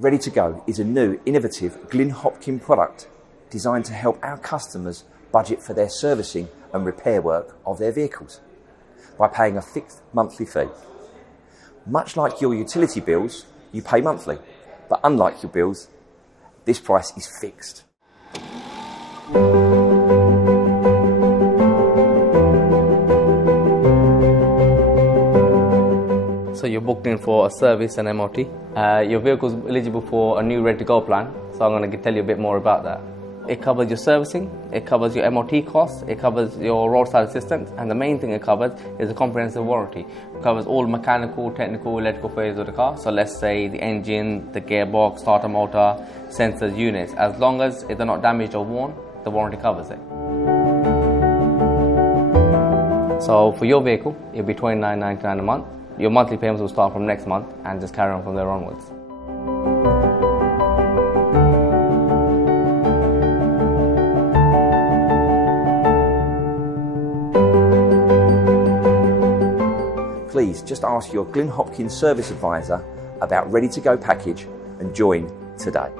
Ready to Go is a new, innovative Glyn Hopkin product designed to help our customers budget for their servicing and repair work of their vehicles by paying a fixed monthly fee. Much like your utility bills, you pay monthly, but unlike your bills, this price is fixed. So you're booked in for a service and MOT. Your vehicle's eligible for a new Ready to Go plan, so I'm going to tell you a bit more about that. It covers your servicing, it covers your MOT costs, it covers your roadside assistance, and the main thing it covers is a comprehensive warranty. It covers all mechanical, technical, electrical failures of the car. So let's say the engine, the gearbox, starter motor, sensors, units. As long as they're not damaged or worn, the warranty covers it. So for your vehicle, it'll be $29.99 a month. Your monthly payments will start from next month and just carry on from there onwards. Please just ask your Glyn Hopkin service advisor about Ready to Go package and join today.